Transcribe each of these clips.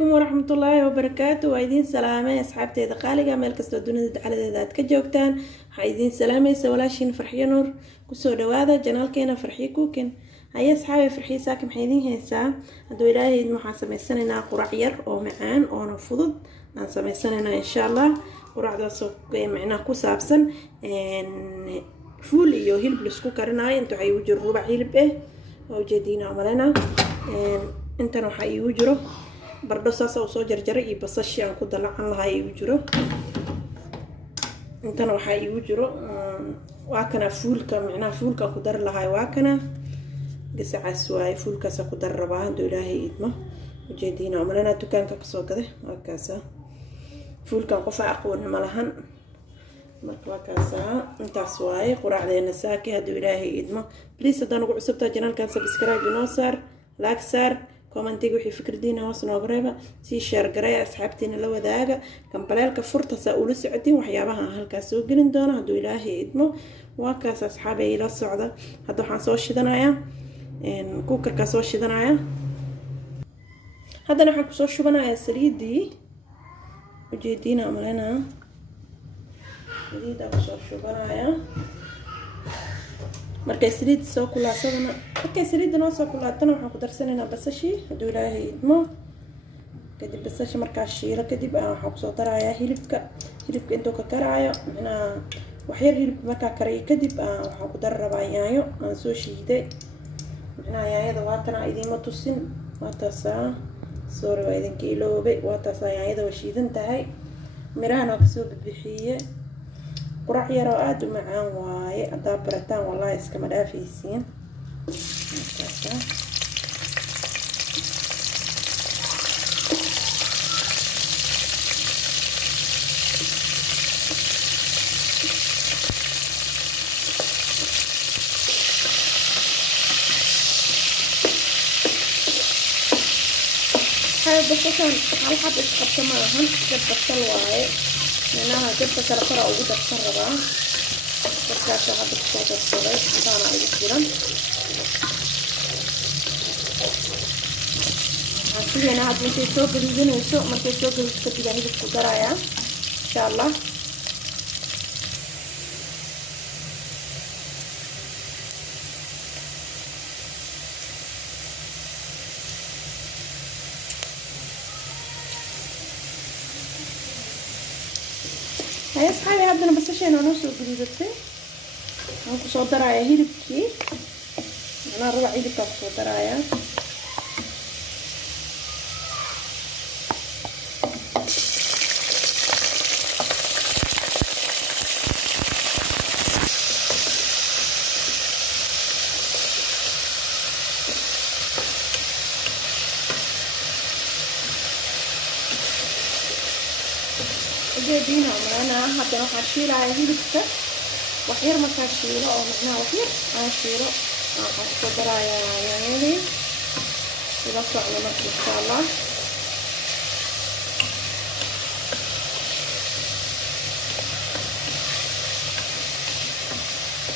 عليكم ورحمة الله وبركاته. وعيدين سلامة أصحابتي دقالقة ميل كستو دونيدا على ذات كجوكتان. عايدين سلامة سوالاشين فرحية نور كسو دواذا جنال كينا فرحي كوكن. هيا أصحابي فرحي ساكم حيدين هيسا هدو إلهي محاسمة سننا قرعير أو معان أو نفضض نسمي سننا إن شاء الله قرع دا سوق معنا كوسابسن فول إيو هيلب لسكو كارناي انتو حيوجر ربع هيلب أو جدينا عملنا انتنا حيوجرو بردو ساسا وصو جرجري iyo basasha aan ku dalacan lahay uu jiro intana waxa uu jiro waa kana fuulka macna fuulka ku dar lahay waa kana gasacaas waay fuulkaas ku dar rabaa haduu ilaahay idmo ujeedina amalana dukaanka ka soo gaday markaasa fuulka qof aqoon ma lahan markaasa intaas waay quraacdeena saaki haduu ilaahay idmo please hadaan ugu cusubtaa channelkan subscribe inoo saar like saar كومنتيجو وحي فكردينا وصنا قريبا سي شير قرايا أصحابتين لو ذاقة كم بلالك فرطة سأقول سعدين وحيابها هالكاسو قلن دونا هدو إلهي إدمو واكاس أصحابي إلى الصعدة هدو حاسوش دنايا كوكر كاسوش دنايا هذا نحن كسوش بنايا سريدي وجيدينا عملنا سريدة كسوش بنايا markay saliid soo kulaasadana markay saliid noo soo kulaatana waxaan ku darsanayna basashi haduu ilaahay idmo kadib basashi markaa shiilo kadib waxaan ku soo darayaa hilibka intuu ka karaayo macnaa wax yar hilib markaa kariyo kadib waxaan ku dar rabaa yaanyo aan soo shiiday macnaa yaanyada waa tan idin ma tusin waa taasa sorry waa idin kiiloobay waa taasa yaanyada waa shiidan tahay mirahana ka soo bixiyay قرع يرى آد معان واي أدابرتان والله إسكما دافيسين هاي بسكان هاي حاب إسقبت معهم جبت الواي لأنها جبت كرقرة أو جبت كرقرة فكاسة حبت صوت الصغير حطانا على الجيران هسيلي أنا هاد مكي سوق الجين وسوق مكي سوق الكتب يعني بالكدرايا إن شاء الله هاي أصحابي عندنا بس أنا نص جديدتي أنكو صدرايا هيلبكي أنا ربع هيلبكا صدرايا جايبين عمرنا حتى لو هشيل على هيلبكا وحير ما كاشيله أو معناه وحير هشيله هحطه يعني يبصق على مكة إن شاء الله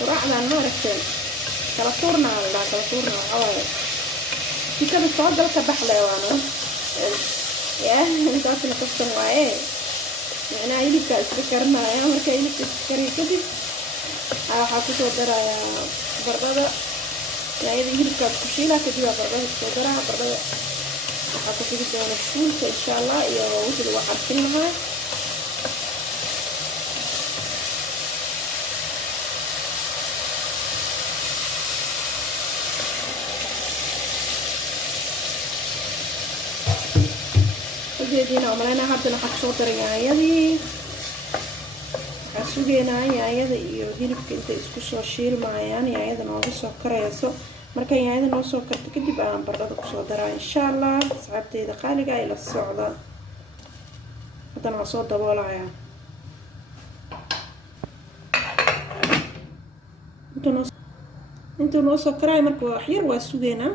ورحنا النار الثاني كالطورنا أول في كده الصعود كبحلة وانا انت اصلا قصة وايه يعني هيلبكا اسبكرنا يا مركا هيلبكا اسبكري كده waxaa ku soo daraaya bardada yaayada hilibka ku shiila kadib bardada ku soo daraaya bardada waxaa ku xigi doona fuulka insha Allah iyo wixii lagu xarfin lahaa ujeedina umalena hadana waxaa ku soo daraaya yaayadii sugeena yaayada iyo hilibka inta isku soo shiilmayaan yaayada nooga soo karayso marka yaayada noo soo karto kadib aan bardada ku soo daraa insha Allah asxaabteyda qaaliga ay la socda hadana soo daboolaya inta noo soo karay marka wax yar waa sugeena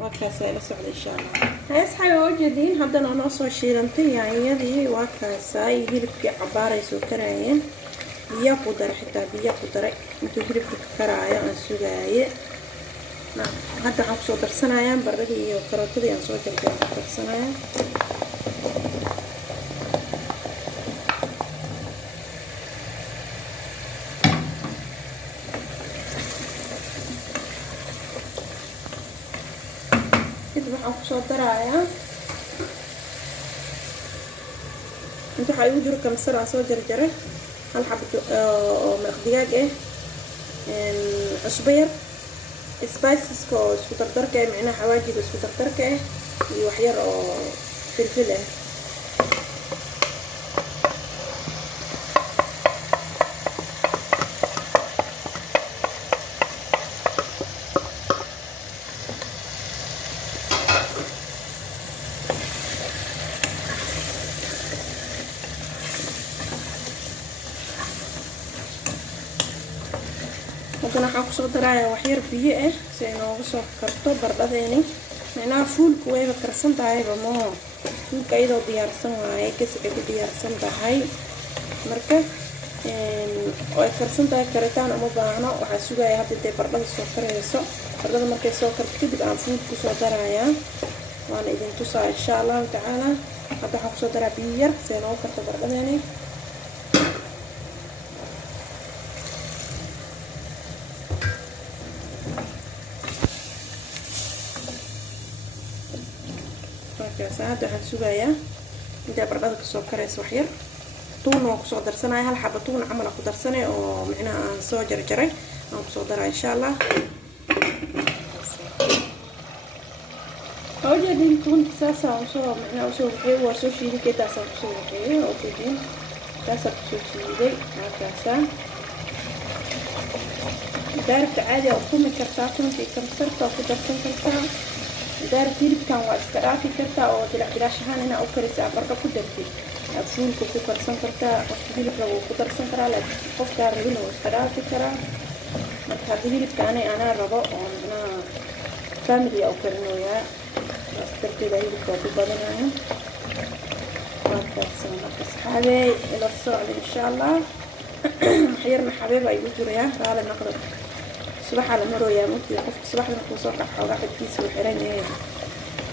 waa kaas ay la socda insha Allah هاي أصحابي وجدين هذا أنا أصلا شيلنتي يعني هذه وكاساي هيلبكي عبارة سكراين بيا قدر حتى بيا قدر أنتو هيلبكي كرايا أنسوجاي hadda waxaan kusoo darsanayaa baradhadii iyo karootadii aan soo jarjaray ku darsanayaa. kadib waxaan kusoo darayaa inta waxaa igu jiro kamsar aan soo jarjaray, hal xabad oo maraq digaag ah, cusbo yar, spiceska oo isku dardarka ah, macnaha xawaajiga isku dardarka ah, iyo wax yar oo filfil ah. haddana waxaan kusoo darayaa wax yar biyo ah si ay nooga soo karto baradhadeeni. macnaha fuulku wayba karsan tahayba maho, fuulka iyadoo diyaarsan waaye, gasicay ku diyaarsan tahay. marka way karsan tahay, karitaan uma baahno. waxaa sugaya hadda dee baradhada soo karayso. baradhada markay soo karto kadib aan fuul kusoo darayaa, waana idin tusaa insha allahu tacaala. hadda waxaan kusoo daraa biyo yar si ay nooga karto baradhadeeni. hadda waxaan sugayaa intay baradhada kasoo karayso wax yar. tuuna waan kusoo darsanaya, hal xaba tuuna camal aan ku darsanay oo macnaha aan soo jarjaray aan kusoo daraa insha allah. hawjeedin tuunta saasa usoo macnaha usoo waxay waa soo shiiday keetaas aan kusoo waxay oo keedin taas aan kusoo shiiday. halkaasa daarta caadi ah ku mid kartaa, tuunta kamsarta ku darsan kartaa. daar hilibkan waa iska dhaafi kartaa oo dilaash ahaan inaa u karisa marka ku dartid fuulka ku karsan kartaa. qofka hilibka wuu ku darsan karaa, laakiin qofkaa rabin wuu iska dhaafi karaa. marka haddii hilibkaani anaa rabo oo macnaha family u karinoyaa, saas darteeda hilibka waa ku badanaya. markaas marka saxaabey ila socda insha allah. waxyarna xabeeb ay igu jirayaa raali noqdo. subaxa la marooyaa mugtii qofka subaxda markuu soo dhax xoogaa xadkiisa u xiran yahay.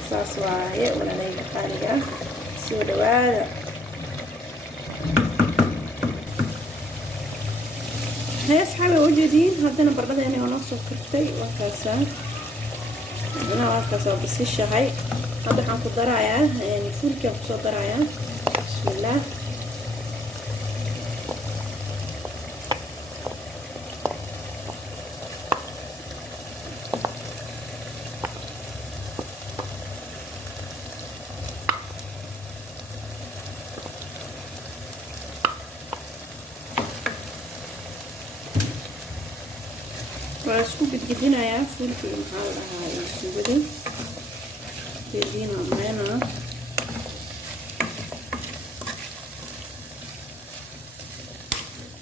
saas waaye walaalayga qaaliga soo dhawaada. هي أصحابي وجدين هذا برضه يعني ونص كرتي وكاسة أنا وكاسة بس الشهي هذا حنقول درايا يعني فول كيف صار درايا بسم الله واسكو بتجدينها فول في المحاولة هاي السوبدي تجدينا معنا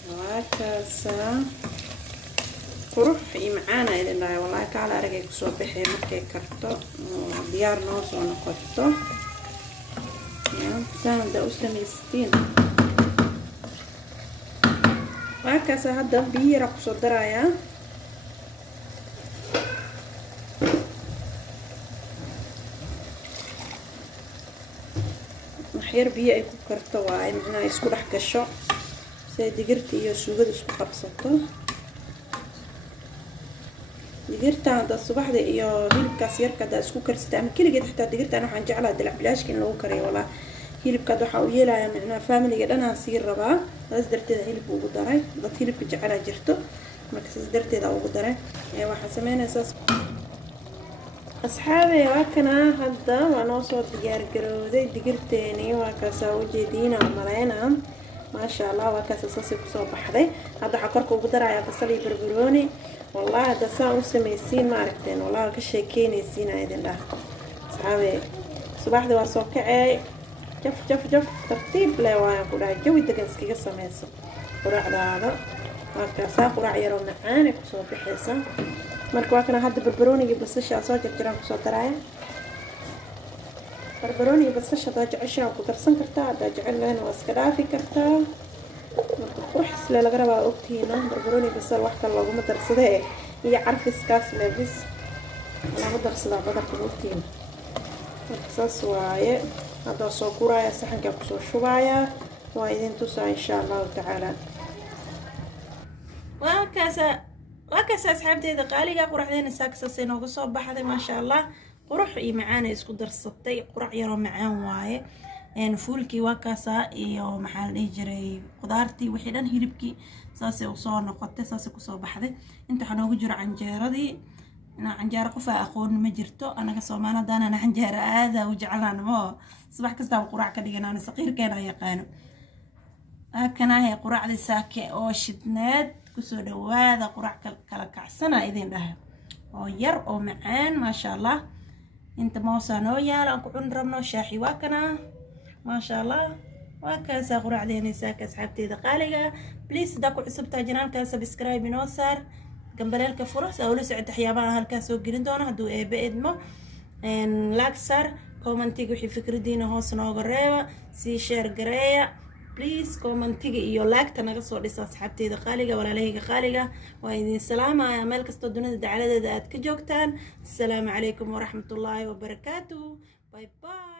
وكاسة قروح معانا إلى الله والله تعالى أرجع كسوة بحي مركي كرتو ديار نوز ونقطو سام ده أسلمي 60 وكاسة هذا بيرق صدرايا xir biyo ay ku karto waa macnaa isku dhex gasho si digirta iyo suugada isku qabsato. digirta hada subaxda iyo hilibkaas yarka hada isku karsata ama kaligeed xitaa digirtan waxaan jeclahay dalac bilaashka in lagu kariyo walaa hilibka waxa uu yeelaya macnaa family-ga dhan aan sii rabaa taas darteeda hilibka ugu daray dad hilibka jecel jirto marka saas darteeda ugu daray waxa sameynaysaa أصحابي وكنا هذا ونوصل ديار جرودي دقرتيني وكاسا وجدينا ومرينا ما شاء الله وكاسا صوصي بصوب بحري هذا حكركم قدر على بصلي بربروني والله هذا ساعة سميسين ما عرفتين والله كشي كيني سينا إذن ده أصحابي صباح دوا سوكعي جف جف جف ترتيب لا وأقول هاي جوي دقنس كي قصة ميسو قرع هذا وكاسا قرع يرون معاني بصوب بحيسا marka waa kana hadda barbarooniga basasha soo jarjaraan ku soo daraaya barbarooniga basasha daa jeceshaa ku darsan kartaa daa jecel leena waa iska dhaafi kartaa marka qurxis le laga rabaa ogtiina barbarooniga basal wax kale looguma darsade iyo carfiskaas leebis laba darsada badarka bogtiin marka saas waaye hadda soo guraya saxanka ku soo shubaya waa idin tusaa insha Allah taala waa kaasa asxaabteeda qaaliga quraxdeena saakasay nooga soo baxday ma sha Allah qurux iyo macaan isku darsatay qurax yar oo macaan waaye fuulkii waa kaasa iyo maxaa la dhihi jiray qudaartii wixii dhan hilibkii saasay u soo noqotay saasay ku soo baxday inta waxa noogu jiro canjeeradii canjeero qof aqoon ma jirto anaga Soomaalidana ana canjeero aad u jeclaan ma subax kasta qurac ka dhiganaa saqiirkeena yaqaano kana hay quraacdi saake oo shidneed ku soo dhawaada qurac kala kacsana idin dhahay oo yar oo macaan ma sha Allah inta moosano yaal aan ku cun rabno shaaxi waa kana ما شاء الله وكاسا قرع ديني ساك أصحابتي قالقة بليز داكو عصبتا جنان كان سبسكرايب نوصار قنبلالك فرص أولو سعد حيابانا هالكاسو قرندونا هدو إيه بإدمو إن لاكسر كومنتيجو حي فكر دينا هوس نوغ الريوة سي شير قرية بليز كومنتيجو إيو لاك تنقصوا لسا أصحابتي قالقة ولا لهيك قالقة وإذن السلامة يا مالك استودونا دا على دا كجوكتان السلام عليكم ورحمة الله وبركاته باي باي